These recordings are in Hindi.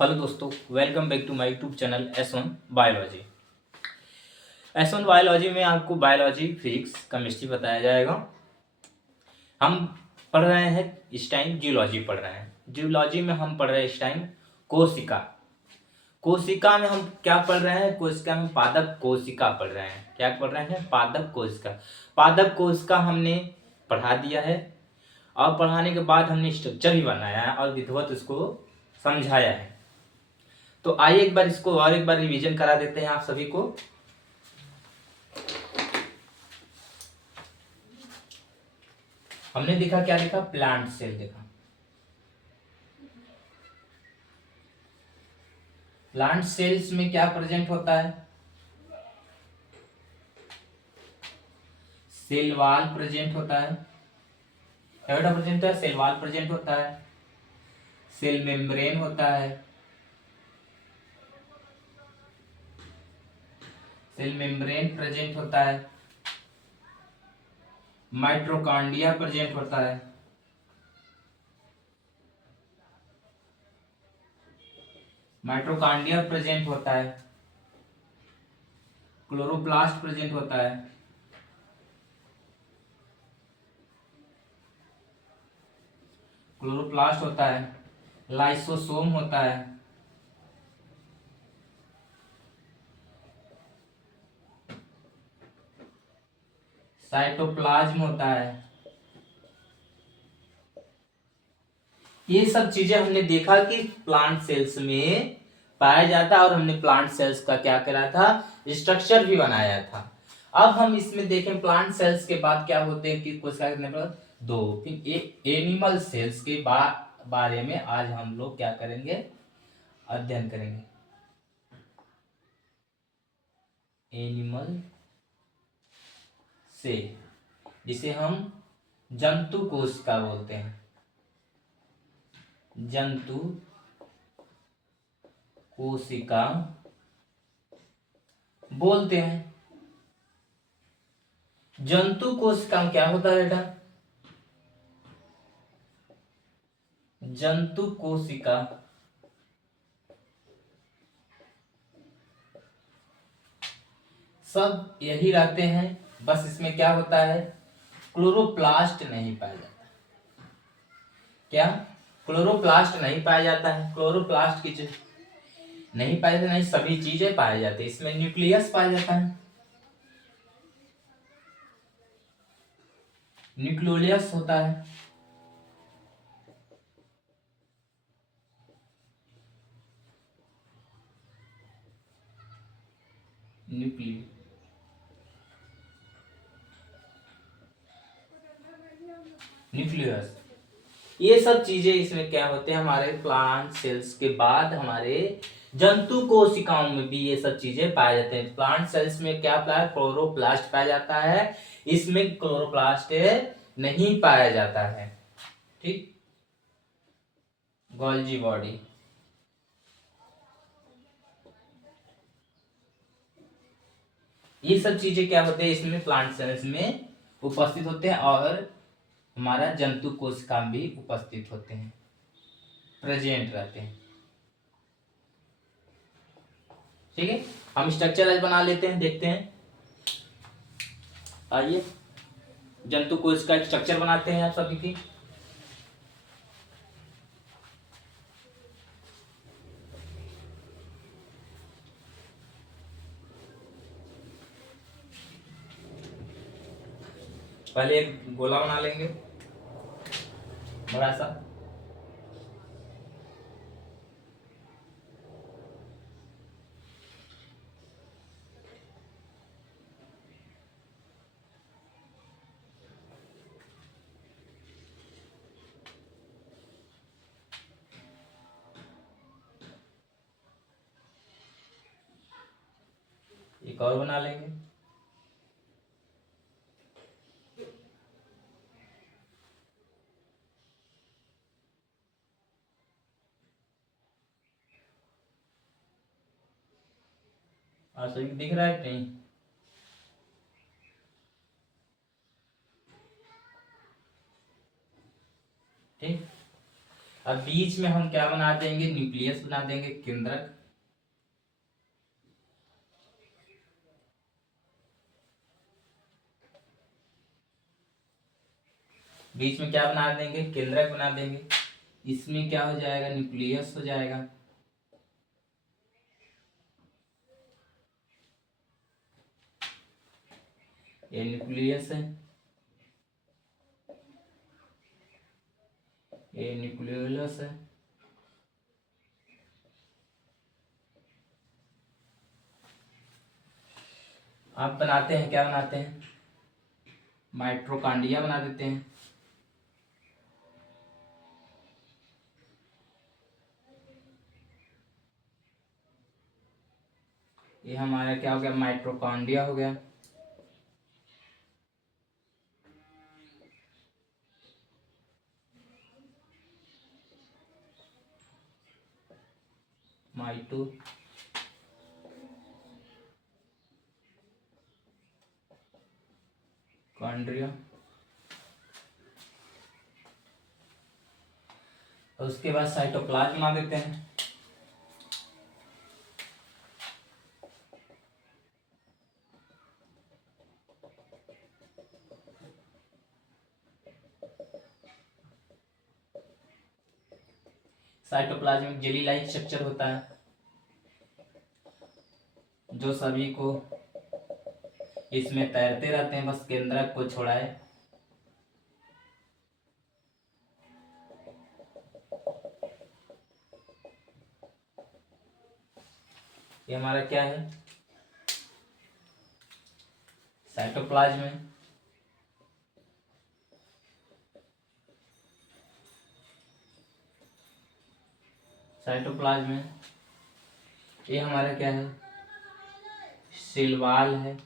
हेलो दोस्तों, welcome back to my YouTube channel S1 biology. S1 biology में आपको बायोलॉजी, फिजिक्स, केमिस्ट्री बताया जाएगा। हम पढ़ रहे हैं इस टाइम जियोलॉजी पढ़ रहे हैं। जियोलॉजी में हम पढ़ रहे हैं इस टाइम कोशिका। कोशिका में हम क्या पढ़ रहे हैं? कोशिका में पादप कोशिका पढ़ रहे हैं। क्या पढ़ रहे हैं? पादप कोशिका। पादप कोशिका हमने पढ़ा दिया है और पढ़ाने के बाद हमने स्ट्रक्चर भी बनाया है और विधिवत उसको समझाया है। तो आइए एक बार इसको और एक बार रिवीजन करा देते हैं आप सभी को। हमने देखा, क्या देखा? प्लांट सेल देखा। प्लांट सेल्स में क्या प्रेजेंट होता है? सेल वॉल प्रेजेंट होता है। क्या बेटा प्रेजेंट है? सेल वॉल प्रेजेंट होता है। सेल मेम्ब्रेन होता है। सेल मेम्ब्रेन प्रेजेंट होता है। माइटोकॉन्ड्रिया प्रेजेंट होता है। माइटोकॉन्ड्रिया प्रेजेंट होता है। क्लोरोप्लास्ट प्रेजेंट होता है। क्लोरोप्लास्ट होता है। लाइसोसोम होता है। साइटोप्लाज्म होता है। ये सब चीजें हमने देखा कि प्लांट सेल्स में पाया जाता है और हमने प्लांट सेल्स का क्या करा था? स्ट्रक्चर भी बनाया था। अब हम इसमें देखें प्लांट सेल्स के बाद क्या होते हैं कि कोशिका करने पर दो, फिर एक एनिमल सेल्स के बारे में आज हम लोग क्या करेंगे? अध्ययन करेंगे। एनिमल सेल, जिसे हम जंतु कोशिका बोलते हैं। जंतु कोशिका बोलते हैं। जंतु कोशिका में क्या होता है बेटा? जंतु कोशिका सब यही रहते हैं, बस इसमें क्या होता है? क्लोरोप्लास्ट नहीं पाया जाता। क्या? क्लोरोप्लास्ट नहीं पाया जाता है। क्लोरोप्लास्ट की चीज नहीं पाया जाता, नहीं सभी चीजें पाई जाती है। इसमें न्यूक्लियस पाया जाता है। न्यूक्लियस होता है। न्यूक्लियस, न्यूक्लियस, ये सब चीजें इसमें क्या होते हैं? हमारे प्लांट सेल्स के बाद हमारे जंतु कोशिकाओं में भी ये सब चीजें पाए जाते हैं। प्लांट सेल्स में क्या पाया? क्लोरोप्लास्ट पाया जाता है। इसमें क्लोरोप्लास्ट नहीं पाया जाता है। ठीक। गोल्जी बॉडी, ये सब चीजें क्या होते हैं? इसमें प्लांट सेल्स में उपस्थित होते हैं और हमारा जंतु कोशिका भी उपस्थित होते हैं, प्रेजेंट रहते हैं। ठीक है, हम स्ट्रक्चर आज बना लेते हैं, देखते हैं। आइए जंतु कोशिका का स्ट्रक्चर बनाते हैं आप सभी की। पहले एक गोला बना लेंगे बड़ा सा। एक और बना लेंगे। आप सभी को दिख रहा है नहीं? ठीक। अब बीच में हम क्या बना देंगे, न्यूक्लियस बना देंगे, केंद्रक। बीच में क्या बना देंगे, केंद्रक बना देंगे। इसमें क्या हो जाएगा, न्यूक्लियस हो जाएगा। ये न्यूक्लियस है, ये न्यूक्लियोलस है। आप बनाते हैं, क्या बनाते हैं, माइटोकॉन्ड्रिया बना देते हैं। ये हमारा क्या हो गया, माइटोकॉन्ड्रिया हो गया। माइटोकॉन्ड्रिया। और उसके बाद साइटोप्लाज्म बना देते हैं। साइटोप्लाज्म एक जेली लाइक स्ट्रक्चर होता है जो सभी को इसमें तैरते रहते हैं, बस केंद्रक को छोड़ाए। ये हमारा क्या है, साइटोप्लाज्म है। साइटोप्लाज्म है। ये हमारा क्या है, सेल वॉल है।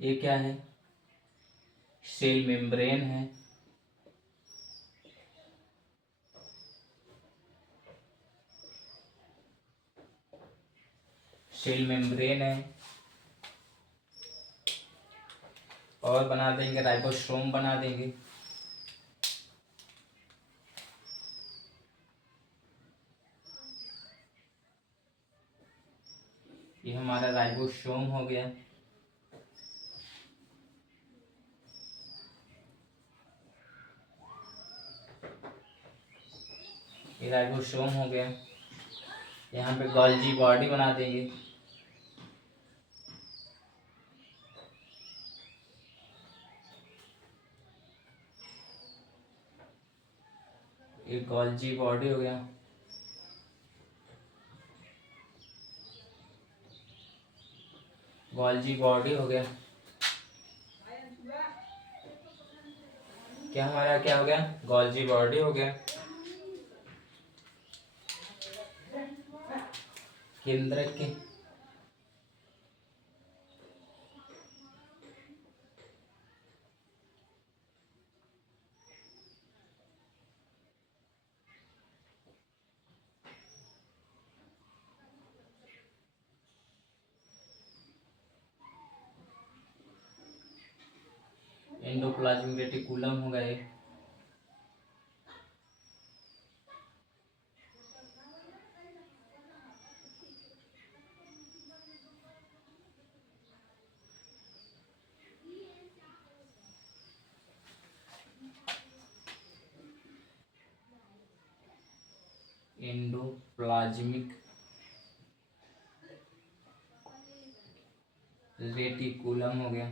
ये क्या है, सेल मेम्ब्रेन है। सेल मेम्ब्रेन है। और बना देंगे, राइबोसोम बना देंगे। ये हमारा राइबोसोम हो गया। ये राइबोसोम हो गया। यहाँ पे गोल्जी बॉडी बना देंगे। ये गोल्जी बॉडी हो गया। गोल्जी बॉडी हो गया। क्या हमारा क्या हो गया, गोल्जी बॉडी हो गया। केंद्रक के एंडोप्लाज्मिक रेटिकुलम हो गए। एंडोप्लाज्मिक रेटिकुलम हो गया।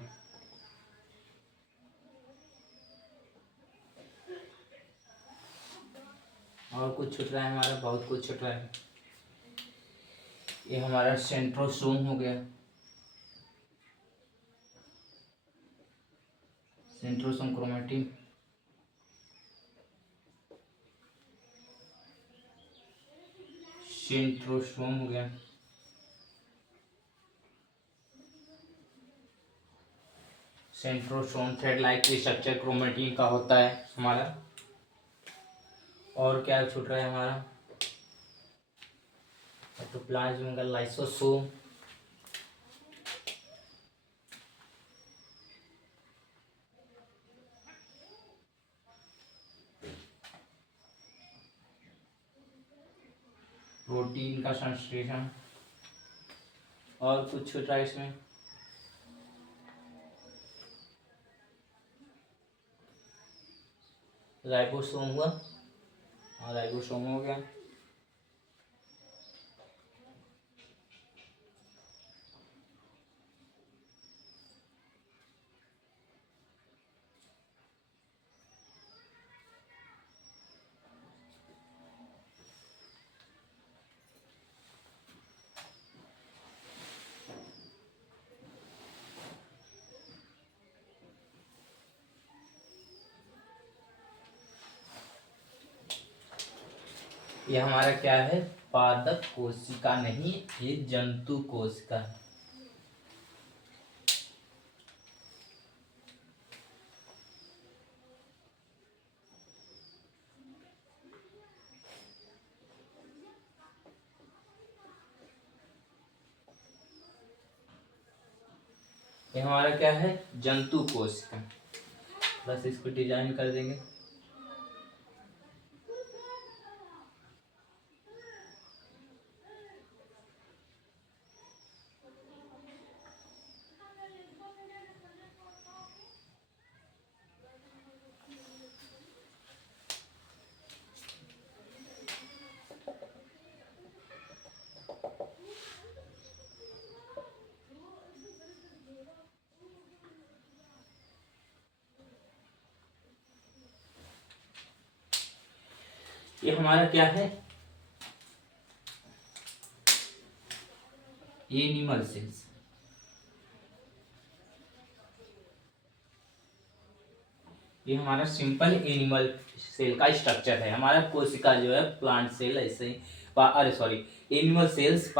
और कुछ छूट रहा है हमारा, बहुत कुछ छूट रहा है। ये हमारा सेंट्रोसोम हो गया। Centrosome chromatin. सेंट्रोसोम हो गया। Centrosome thread like structure chromatin का होता है हमारा। और क्या छूट रहा है हमारा, साइटोप्लाज्म का लाइसोसोम। प्रोटीन का संश्लेषण, और कुछ छोटा इसमें राइबोसोम हुआ, और राइबोसोम हो गया। ये हमारा क्या है, पादप कोशिका नहीं, ये जंतु कोशिका है। ये हमारा क्या है, जंतु कोशिका। बस इसको डिजाइन कर देंगे। ये हमारा क्या है, एनिमल सेल्स। ये हमारा सिंपल एनिमल सेल का स्ट्रक्चर है। हमारा कोशिका जो है प्लांट सेल ऐसे ही, अरे सॉरी, एनिमल सेल्स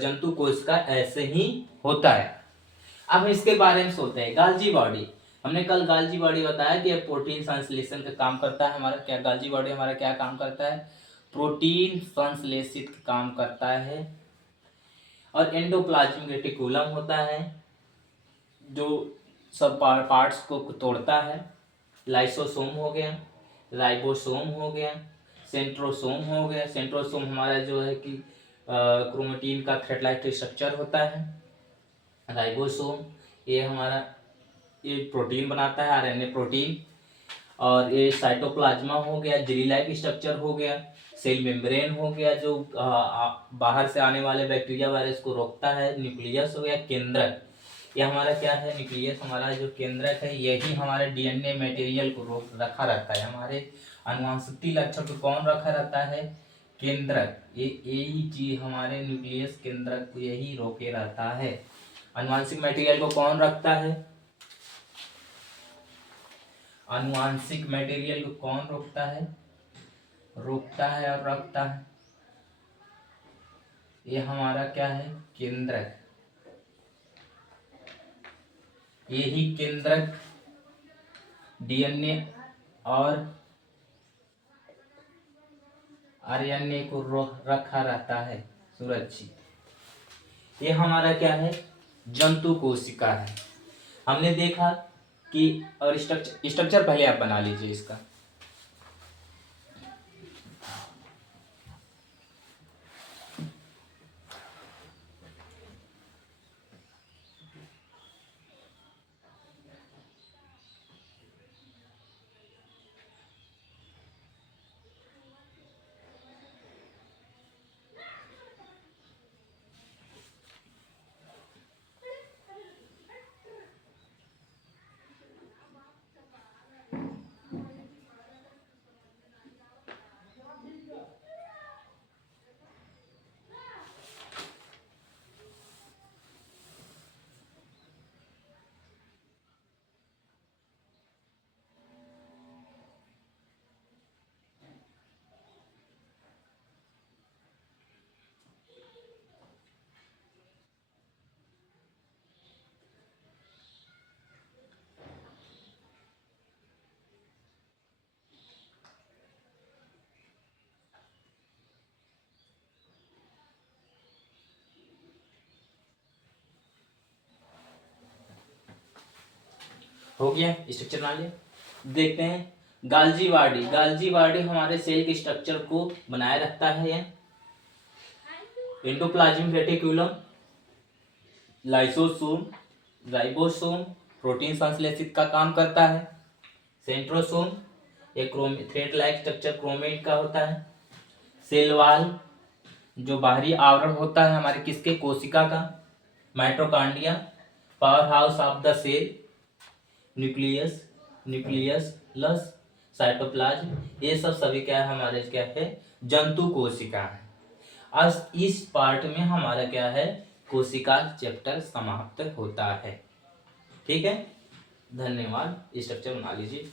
जंतु कोशिका ऐसे ही होता है। अब हम इसके बारे में सोचते हैं, गाल्जी बॉडी। हमने कल गाल्जी बॉडी बताया कि प्रोटीन संश्लेषण का काम करता है। हमारा क्या गाल्जी बॉडी हमारा क्या काम करता है, प्रोटीन संश्लेषित काम करता है। और एंडोप्लाज्मिक रेटिकुलम होता है जो सब पार्ट्स को तोड़ता है। लाइसोसोम हो गया, राइबोसोम हो गया, सेंट्रोसोम हो गया। सेंट्रोसोम हमारा जो है कि क्रोमेटिन का थ्रेड लाइक स्ट्रक्चर होता है। राइबोसोम ये हमारा ये प्रोटीन बनाता है, आरएनए प्रोटीन। और ये साइटोप्लाज्मा हो गया, जेली लाइक स्ट्रक्चर हो गया। सेल मेम्ब्रेन हो गया जो बाहर से आने वाले बैक्टीरिया वायरस को रोकता है। न्यूक्लियस हो गया, केंद्रक। ये हमारा क्या है, न्यूक्लियस हमारा जो केंद्रक है, यही हमारे डीएनए मटेरियल को रोक रखा रहता है। हमारे आनुवंशिक लक्षण को कौन रखा रहता है, केंद्रक। ये यही चीज हमारे न्यूक्लियस केंद्रक को यही रोके रहता है। आनुवंशिक मटेरियल को कौन रखता है, आनुवंशिक मटेरियल को कौन रोकता है, रोकता है और रखता है, ये हमारा क्या है, केंद्रक। यही केंद्रक डीएनए और आरएनए को रखा रहता है सुरक्षित। ये हमारा क्या है, जंतु कोशिका है। हमने देखा कि, और स्ट्रक्चर पहले आप बना लीजिए इसका। हो गया, स्ट्रक्चर बना लिया। देखते हैं गाल्जी बॉडी। गाल्जी बॉडी हमारे सेल के स्ट्रक्चर को बनाए रखता है। Endoplasmic reticulum, lysosome, ribosome protein संश्लेषित का काम करता है। सेंट्रोसोम एक थ्रेड लाइक स्ट्रक्चर क्रोमेट का होता है। सेल वॉल जो बाहरी आवरण होता है हमारे किसके, कोशिका का। Mitochondria power house of the cell. Nucleus, nucleus cytoplasm, ये सब सभी क्या है हमारे, क्या है, जंतु कोशिका है। आज इस पार्ट में हमारा क्या है, कोशिका चैप्टर समाप्त होता है। ठीक है, धन्यवाद। स्ट्रक्चर बना लीजिए।